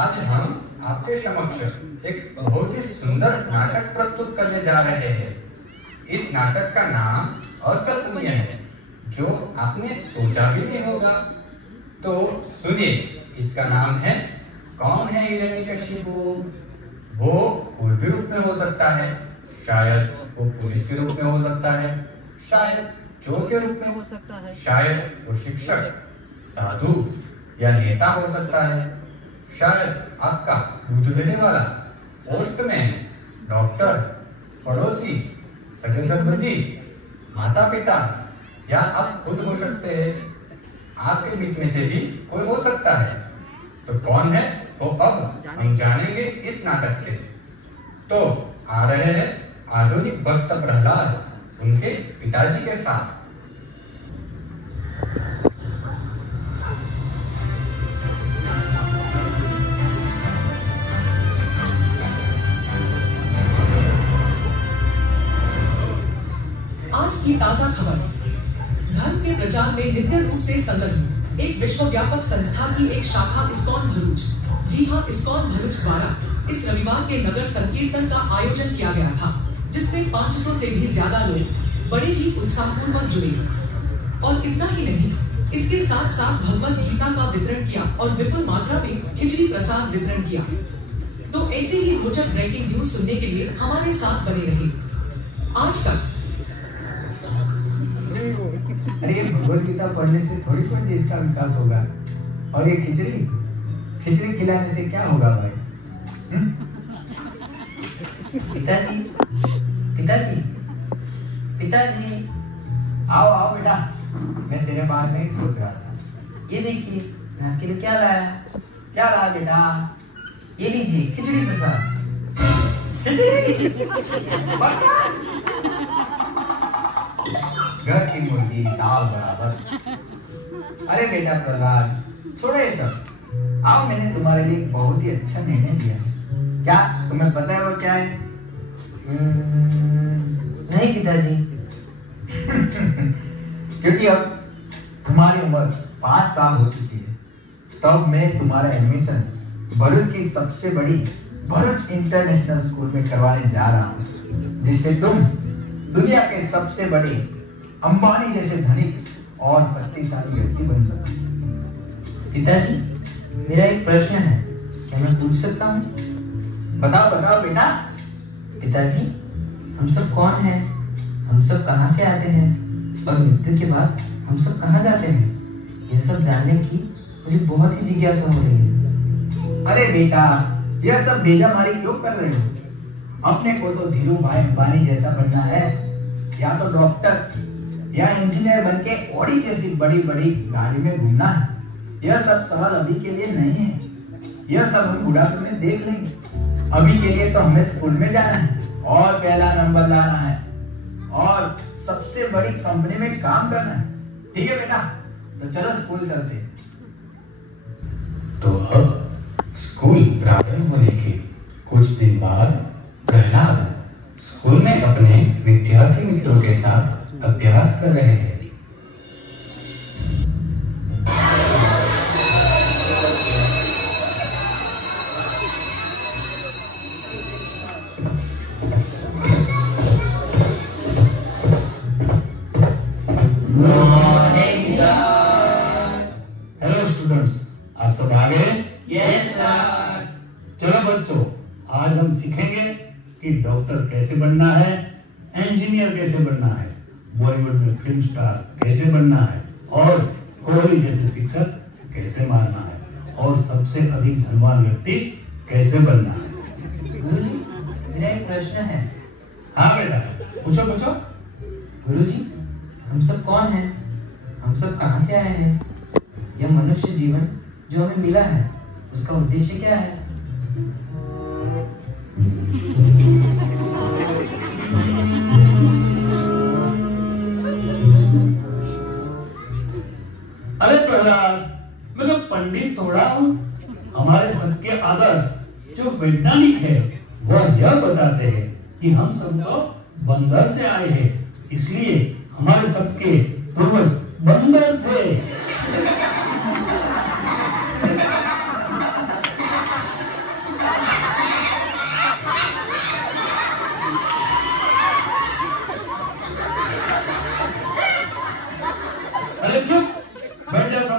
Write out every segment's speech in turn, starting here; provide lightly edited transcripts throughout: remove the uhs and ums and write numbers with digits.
आज हम आपके समक्ष एक बहुत ही सुंदर नाटक प्रस्तुत करने जा रहे हैं। इस नाटक का नाम अकल्पनीय है, जो आपने सोचा भी नहीं होगा। तो सुनिए, इसका नाम है कौन है हिरण्यकशिपु। वो कोई भी रूप में हो सकता है, शायद वो पुलिस के रूप में हो सकता है, शायद चोर के रूप में हो सकता है, शायद वो शिक्षक, साधु या नेता हो सकता है, शायद आपका दूध देने वाला, पोस्टमैन, डॉक्टर, पड़ोसी, सगे संबंधी, माता पिता, या आप खुद हो सकते हैं। आपके बीच में से भी कोई हो सकता है। तो कौन है वो अब हम जानेंगे इस नाटक से। तो आ रहे हैं आधुनिक भक्त प्रहलाद उनके पिताजी के साथ। आज की ताजा खबर, धर्म के प्रचार में नित्य रूप से संलग्न एक विश्वव्यापक संस्था की एक शाखा इस्कॉन भरूच, जी हाँ इस्कॉन भरूच द्वारा इस रविवार के नगर संकीर्तन का आयोजन किया गया था, जिसमें 500 से भी ज्यादा लोग बड़े ही उत्साहपूर्वक जुड़े। और इतना ही नहीं, इसके साथ साथ भगवत गीता का वितरण किया और विपुल मात्रा में खिचड़ी प्रसाद वितरण किया। तो ऐसे ही रोचक ब्रेकिंग न्यूज सुनने के लिए हमारे साथ बने रहे। आज तक अरे ये भगवत गीता पढ़ने से थोड़ी कोई देश का विकास होगा, और ये खिचड़ी खिलाने से क्या होगा भाई? पिताजी, पिताजी, पिताजी, आओ आओ बेटा, मैं तेरे बारे में ही सोच रहा था। ये देखिए मैं आपके लिए क्या लाया। क्या लाया बेटा? ये लीजिए खिचड़ी प्रसाद। घर की मुर्गी दाल बराबर। अरे बेटा प्रहलाद, छोड़ो ये सब। आओ, मैंने तुम्हारे लिए बहुत ही अच्छा निर्णय लिया है। क्या तुम्हें पता है वो क्या है? नहीं पिताजी। क्योंकि अब तुम्हारी उम्र 5 साल हो चुकी है, तब मैं तुम्हारा एडमिशन भरूच की सबसे बड़ी भरूच इंटरनेशनल स्कूल में करवाने जा रहा हूँ, जिससे तुम दुनिया के सबसे बड़े अंबानी जैसे धनिक और शक्तिशाली व्यक्ति बन सकते। पिताजी, मेरा एक प्रश्न है, क्या मैं पूछ सकता हूँ? बताओ बताओ बेटा। पिताजी, हम सब कौन हैं? हम सब कहाँ से आते हैं? और मृत्यु के बाद हम सब कहाँ जाते हैं? यह सब जानने की मुझे बहुत ही जिज्ञासा हो रही है। अरे बेटा, यह सब बेजामारी क्यों कर रहे हो? अपने को तो धीरू भाई अंबानी जैसा बनना है, या तो डॉक्टर या इंजीनियर बनके ऑडी जैसी बड़ी बड़ी गाड़ी में घूमना है। यह सब सवाल अभी के लिए नहीं है, यह सब हम बुढ़ापे में देख लेंगे। अभी के लिए तो हमें स्कूल में जाना है और पहला नंबर लाना है और सबसे बड़ी कंपनी में काम करना है। ठीक है बेटा, तो चलो स्कूल चलते हैं। तो अब स्कूल प्रारंभ होने के कुछ दिन बाद प्रहलाद स्कूल में अपने विद्यार्थी मित्रों के साथ अभ्यास कर रहे हैं। हेलो स्टूडेंट्स, आप सब आ गए? Yes sir. चलो बच्चों, आज हम सीखेंगे कि डॉक्टर कैसे बनना है, इंजीनियर कैसे बनना है, बॉलीवुड में फिल्म स्टार कैसे बनना है, और कोहली जैसे शिक्षक कैसे मारना है, और सबसे अधिक धनवान व्यक्ति कैसे बनना है। गुरुजी, मेरा एक प्रश्न है। हाँ बेटा, पूछो पूछो। गुरुजी, हम सब कौन हैं? हम सब कहाँ से आए हैं? यह मनुष्य जीवन जो हमें मिला है, उसका उद्देश्य क्या है? अरे प्रहलाद, मैं तो पंडित थोड़ा हूँ। हमारे सबके आदर्श जो वैज्ञानिक है वह यह बताते हैं कि हम सब तो बंदर से आए हैं, इसलिए हमारे सबके पूर्वज बंदर थे।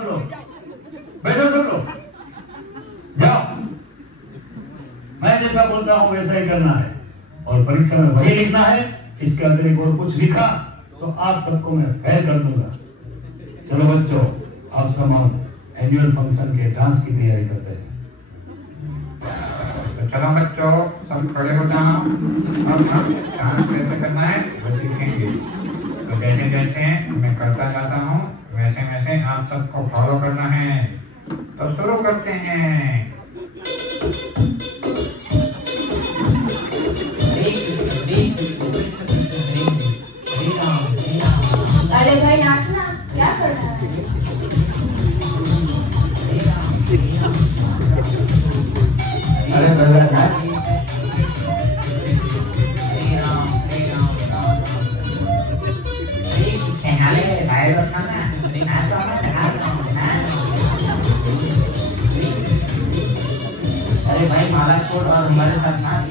सब लोग, बैठो सब लोग, जाओ। मैं जैसा बोलता हूं वैसा ही करना है और परीक्षा में वही लिखना है। इसके अतिरिक्त और कुछ लिखा तो आप सबको मैं फेल कर दूंगा। चलो बच्चों, आप सब हम एनुअल फंक्शन के डांस की तैयारी करते हैं। तो चलो बच्चों, सब खड़े हो जाओ। अब हम डांस कैसे करना है वो सीखेंगे। तो जैसे जैसे मैं करता जाता हूँ वैसे वैसे आप सबको फॉलो करना है। तो शुरू करते हैं। अरे भाई नाचना, क्या कर रहा है? अरे ब्रदर नाच। अरे भाई माला छोड़ और हमारे साथ नाच।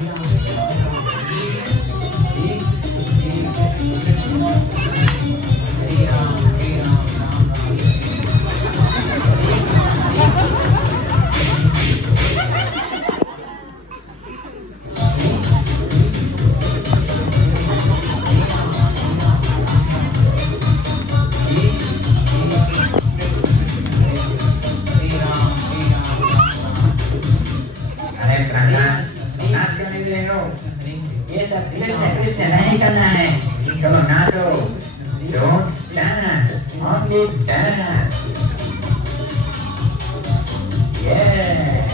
नहीं करना है, चलो नाचो। Don't dance, only dance. Yes.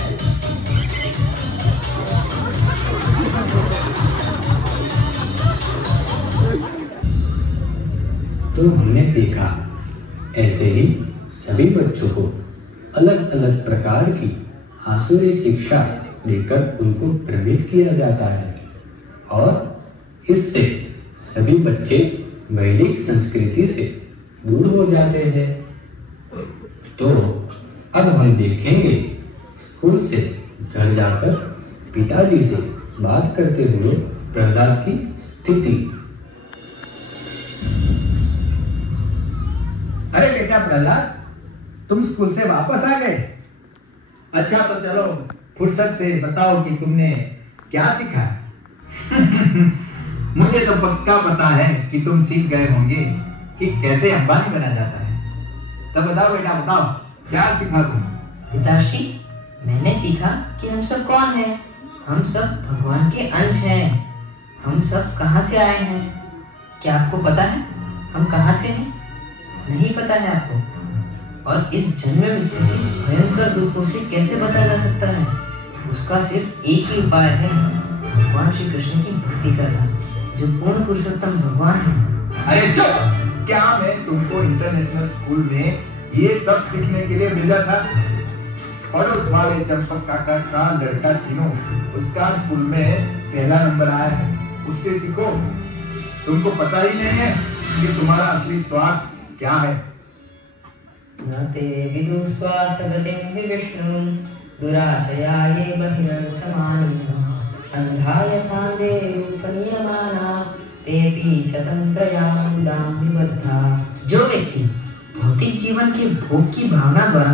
तो हमने देखा ऐसे ही सभी बच्चों को अलग अलग प्रकार की आसुरी शिक्षा देकर उनको भ्रमित किया जाता है और इससे सभी बच्चे वैदिक संस्कृति से दूर हो जाते हैं। तो अब हम देखेंगे स्कूल से घर जाकर पिताजी से बात करते हुए प्रहलाद की स्थिति। अरे बेटा प्रहलाद, तुम स्कूल से वापस आ गए? अच्छा तो चलो फुर्सत से बताओ कि तुमने क्या सीखा। मुझे तो पक्का पता है कि तुम सीख गए होंगे कि कैसे अंबानी बना जाता है। तब बताओ बेटा, बताओ क्या सीखा तुम? पिताश्री, मैंने सीखा कि हम सब कौन हैं। हम सब भगवान के अंश हैं। हम सब कहाँ से आए हैं? क्या आपको पता है हम कहाँ से हैं? नहीं पता है आपको? और इस जन्म मृत्यु के भयंकर दुखों से कैसे बचा जा सकता है? उसका सिर्फ एक ही उपाय है, भगवान श्री कृष्ण की भक्ति करना, जो पूर्ण पुरुषोत्तम भगवान है। अरे चुप! क्या मैं तुमको इंटरनेशनल स्कूल में ये सब सीखने के लिए भेजा था? पड़ोस वाले चंपक काका का लड़का तीनों, उसका स्कूल में पहला नंबर आया है, उससे सीखो। तुमको पता ही नहीं है कि तुम्हारा असली स्वार्थ क्या है। न ते विदु स्वार्थ गतिं विष्णु दुराशया ये बहिरर्थमानिनः अंधा यथा देवपनीयमाना तेपि शतं प्रयामन्दां विबद्धा। जो व्यक्ति भौतिक जीवन के भोग की भावना द्वारा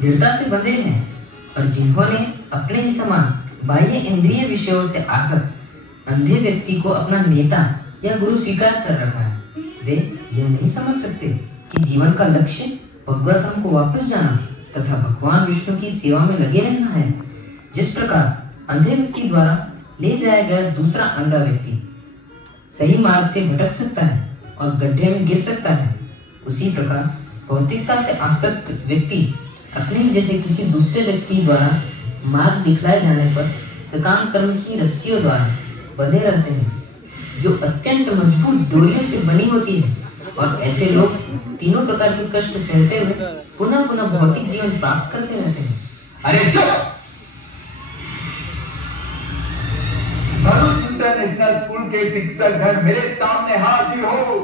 दृढ़ता से बंधे हैं और जिन्होंने अपने ही समान बाह्य इंद्रिय विषयों से आसक्त अंधे व्यक्ति को अपना नेता या गुरु स्वीकार कर रखा है, वे यह नहीं समझ सकते कि जीवन का लक्ष्य भगवत धाम को वापस जाना तथा भगवान विष्णु की सेवा में लगे रहना है। जिस प्रकार अंधे व्यक्ति द्वारा ले जाया गया दूसरा अंधा व्यक्ति सही मार्ग से भटक सकता है और गड्ढे में गिर सकता है, उसी प्रकार भौतिकता से आसक्त व्यक्ति अपने जैसे किसी दूसरे व्यक्ति द्वारा मार्ग दिखलाए जाने पर सकाम कर्म की रस्सियों द्वारा बंधे रहते हैं, जो अत्यंत मजबूत डोरियों से बनी होती है। और ऐसे लोग तीनों प्रकार के कष्ट सहते हुए पुनः पुनः भौतिक जीवन प्राप्त करते रहते हैं। अरे चुप! भरूच इंटरनेशनल स्कूल के शिक्षक गण मेरे सामने हाजिर हो।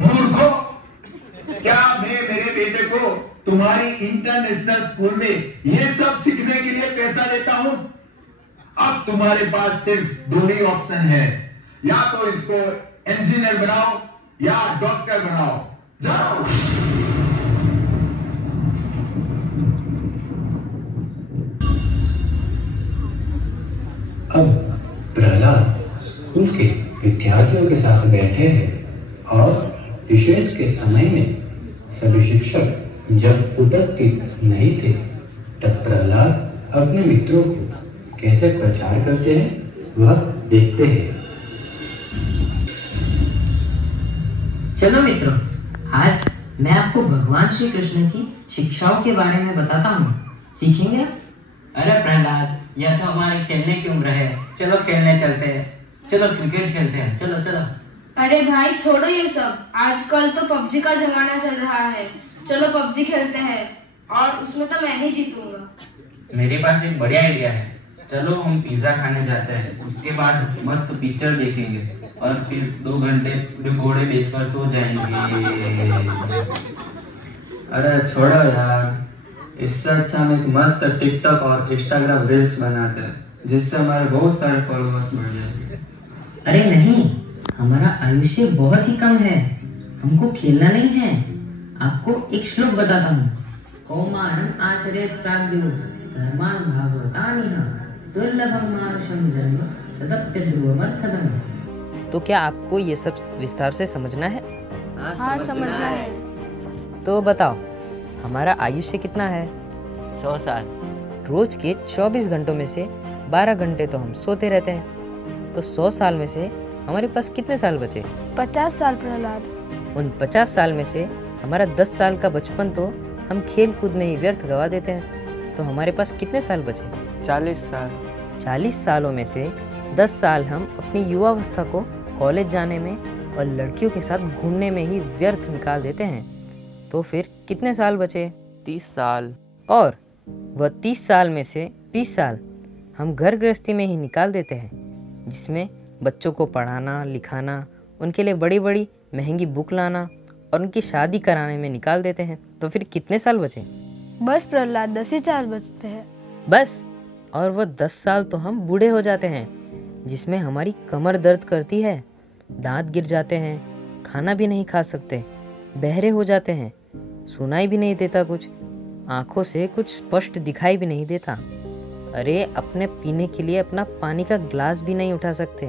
मूर्खों, क्या मैं मेरे बेटे को तुम्हारी इंटरनेशनल स्कूल में ये सब सीखने के लिए पैसा देता हूं? अब तुम्हारे पास सिर्फ दो ही ऑप्शन है, या तो इसको इंजीनियर बनाओ या डॉक्टर बनाओ, जाओ। अब प्रहलाद स्कूल के विद्यार्थियों के साथ बैठे हैं और विशेष के समय में सभी शिक्षक जब उपस्थित नहीं थे तब प्रहलाद अपने मित्रों को कैसे प्रचार करते हैं वह देखते हैं। चलो मित्रों, आज मैं आपको भगवान श्री कृष्ण की शिक्षाओं के बारे में बताता हूँ, सीखेंगे? अरे प्रहलाद, यह तो हमारे खेलने की उम्र है, चलो खेलने चलते हैं, चलो क्रिकेट खेलते हैं, चलो चलो। अरे भाई छोड़ो ये सब, आजकल तो पबजी का जमाना चल रहा है, चलो पबजी खेलते हैं और उसमें तो मैं ही जीतूंगा। मेरे पास एक बढ़िया आइडिया है, चलो हम पिज्जा खाने जाते हैं, उसके बाद मस्त पिक्चर देखेंगे और फिर 2 घंटे घोड़े बेचकर सो जाएंगे। अरे छोड़ो यार, इससे अच्छा हम एक मस्त टिकटॉक और इंस्टाग्राम रील्स बनाते हैं जिससे हमारे बहुत सारे फॉलोअर्स बढ़ जाएंगे। अरे नहीं, हमारा आयुष्य बहुत ही कम है, हमको खेलना नहीं है। आपको एक श्लोक बताता हूँ। कौमारम आचरेत प्राज्ञो धर्मान भागवतानिह दुर्लभम मानुषम जन्म तदप्य ध्रुवमर्थदम्। तो क्या आपको ये सब विस्तार से समझना है? हाँ समझना है। तो बताओ, हमारा आयुष्य कितना है? 100 साल। रोज के 24 घंटों में से 12 घंटे तो हम सोते रहते हैं, तो 100 साल में से हमारे पास कितने साल बचे? 50 साल प्रहलाद। उन 50 साल में से हमारा 10 साल का बचपन तो हम खेल कूद में ही व्यर्थ गवा देते हैं, तो हमारे पास कितने साल बचे? 40 साल। 40 सालों में से 10 साल हम अपनी युवावस्था को कॉलेज जाने में और लड़कियों के साथ घूमने में ही व्यर्थ निकाल देते हैं, तो फिर कितने साल बचे? 30 साल। और वह 30 साल में से 30 साल हम घर गृहस्थी में ही निकाल देते हैं, जिसमें बच्चों को पढ़ाना लिखाना, उनके लिए बड़ी बड़ी महंगी बुक लाना और उनकी शादी कराने में निकाल देते हैं, तो फिर कितने साल बचे? बस प्रहलाद 10 ही साल बचते हैं। बस, और वह 10 साल तो हम बूढ़े हो जाते हैं, जिसमें हमारी कमर दर्द करती है, दांत गिर जाते हैं, खाना भी नहीं खा सकते, बहरे हो जाते हैं, सुनाई भी नहीं देता कुछ, आंखों से कुछ स्पष्ट दिखाई भी नहीं देता। अरे अपने पीने के लिए अपना पानी का ग्लास भी नहीं उठा सकते।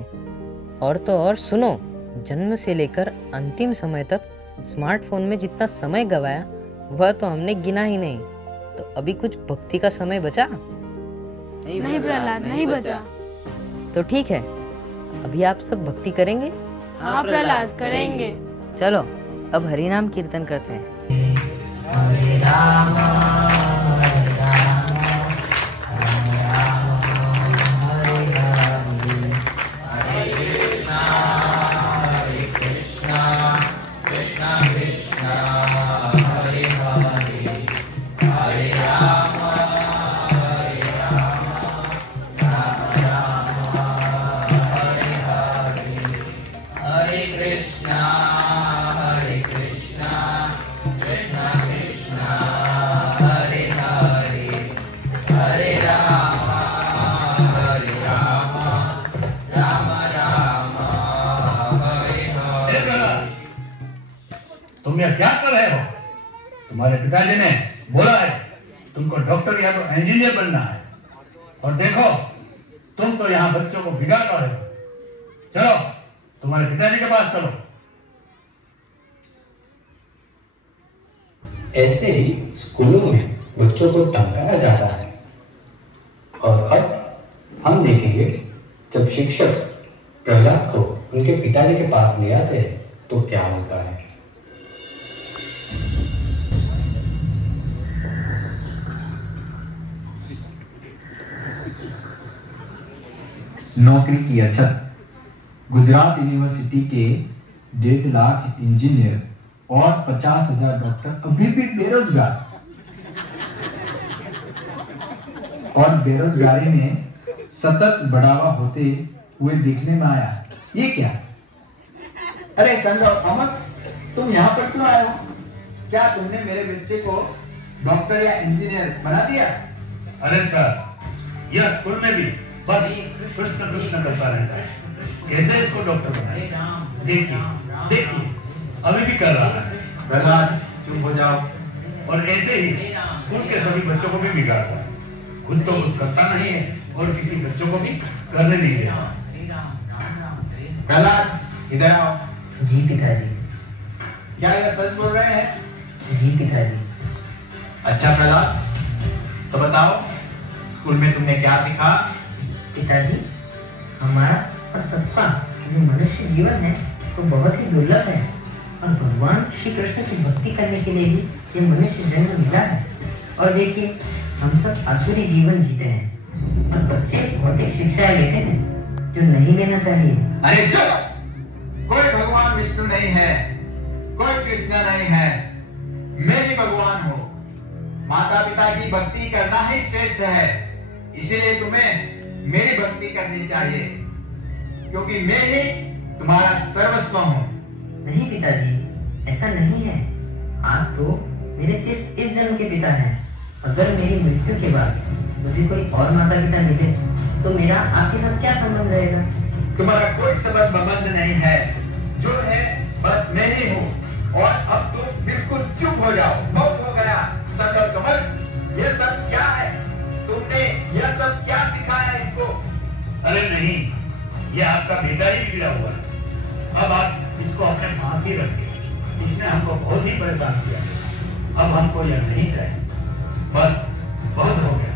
और तो और सुनो, जन्म से लेकर अंतिम समय तक स्मार्टफोन में जितना समय गवाया वह तो हमने गिना ही नहीं, तो अभी कुछ भक्ति का समय बचा? नहीं प्रहलाद, नहीं बचा। तो ठीक है, अभी आप सब भक्ति करेंगे? हाँ प्रहलाद, करेंगे। चलो अब हरि नाम कीर्तन करते हैं। हरे राम हरे राम राम राम हरे हरे, हरे कृष्णा कृष्णा कृष्णा हरे हरे, हरे राम राम राम हरे हरे, हरे कृष्णा कृष्णा कृष्णा हरे हरे, हरे राम राम राम हरे हरे। तुम यह क्या कर रहे हो? तुम्हारे पिताजी ने बोला है तुमको डॉक्टर या तो इंजीनियर बनना है, और देखो तुम तो यहाँ बच्चों को बिगाड़ रहे हो। चलो तुम्हारे पिताजी के पास चलो। ऐसे ही स्कूलों में बच्चों को धमकाया जाता है। और अब हम देखेंगे जब शिक्षक प्रहलाद को उनके पिताजी के पास ले आते हैं तो क्या होता है। नौकरी की अछत। गुजरात यूनिवर्सिटी के 1.5 लाख इंजीनियर और 50,000 डॉक्टर अभी भी बेरोजगार, और बेरोजगारी में सतत बढ़ावा होते हुए दिखने में आया। ये क्या? अरे संजय अमर, तुम यहाँ पर क्यों आए हो? क्या तुमने मेरे बच्चे को डॉक्टर या इंजीनियर बना दिया? अरे सर, यह स्कूल में भी बस कृष्ण कृष्ण करता रहता है, कैसे इसको डॉक्टर बनाए? देखिए देखिए अभी भी कर रहा है। प्रहलाद चुप हो जाओ। और ऐसे ही स्कूल के सभी बच्चों को भी बिगाड़ता है। खुद तो कुछ करता नहीं है और किसी बच्चों को भी करने नहीं देता। प्रहलाद इधर आओ। जी पिताजी। क्या यह सच बोल रहे हैं? जी पिताजी। अच्छा प्रहलाद, तो बताओ स्कूल में तुमने क्या सीखा? पिताजी, हमारा और सबका जो मनुष्य जीवन है वो बहुत ही दुर्लभ है और भगवान श्री कृष्ण की भक्ति करने के लिए ही ये मनुष्य जन्म मिला है। और देखिए हम सब आसुरी जीवन जीते हैं और बच्चे भौतिक शिक्षाएं लेते हैं जो नहीं लेना चाहिए। अरे चुप! कोई भगवान विष्णु नहीं है, कोई कृष्ण नहीं है, मैं ही भगवान हूँ। माता पिता की भक्ति करना ही श्रेष्ठ है, इसीलिए तुम्हें मेरी भक्ति करनी चाहिए, क्योंकि मैं ही तुम्हारा सर्वस्व हूँ। नहीं पिताजी, ऐसा नहीं है। आप तो मेरे सिर्फ इस जन्म के पिता हैं। अगर मेरी मृत्यु के बाद मुझे कोई और माता पिता मिले तो मेरा आपके साथ क्या संबंध रहेगा? तुम्हारा कोई संबंध नहीं है, जो है बस मैं ही हूँ। और अब तुम बिल्कुल चुप हो जाओ, बहुत हो गया। सकल कमल, ये सब क्या है? तुमने यह सब क्या सिखाया इसको? अरे नहीं, ये आपका बेटा ही बिगड़ा हुआ है। अब आप इसको अपने पास ही रखिए। इसने हमको बहुत ही परेशान किया। अब हमको यह नहीं चाहिए। बस बहुत हो गया।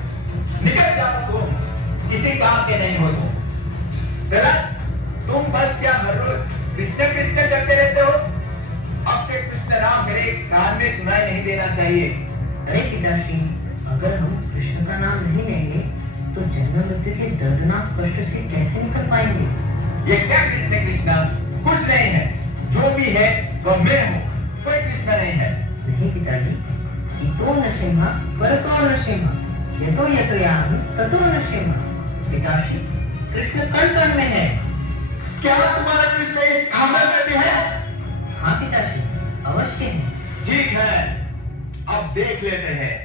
निकल जाओ तुम, किसी काम के नहीं हो तुम बस क्या हर रोज कृष्ण कृष्ण करते रहते हो? अब से कृष्ण नाम मेरे कान में सुनाई नहीं देना चाहिए। अरे पिताश्री, अगर हम कृष्ण का नाम नहीं लेंगे तो जन्म मृत्यु के दर्दनाक कष्ट से कैसे निकल पाएंगे? ये क्या कृष्ण कृष्ण? कुछ नहीं है, जो भी है वह मैं हूँ, कोई कृष्ण नहीं है। नहीं पिताजी, इतो नृसिंह परतो नृसिंह, यतो यतो यामि ततो नृसिंह। पिताश्री, कृष्ण कण कण में है। क्या तुम्हारा कृष्ण इस खामर में भी है? हाँ पिताश्री, अवश्य है। ठीक है, अब देख लेते हैं।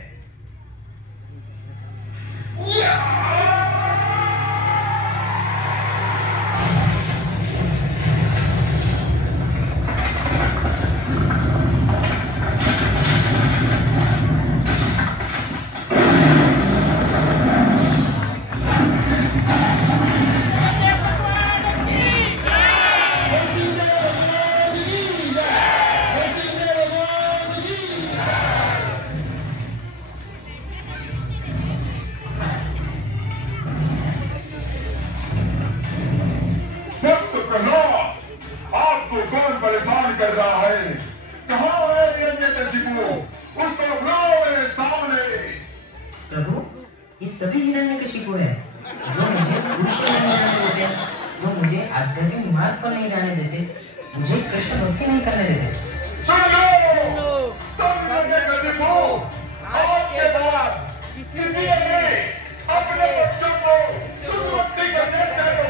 परेशान कर रहा है। कहाँ है हिरण्यकशिपु? उसको बुलाओ मेरे सामने। प्रभु, ये सभी हिरण्यकशिपु हैं जो मुझे पुरुष को नहीं जाने देते, जो मुझे आध्यात्मिक मार्ग पर नहीं जाने देते, मुझे कृष्ण भक्ति नहीं करने देते। सुन लो, सब हिरण्यकशिपु, आज के बाद किसी ने अपने बच्चों को शुद्ध भक्ति करने से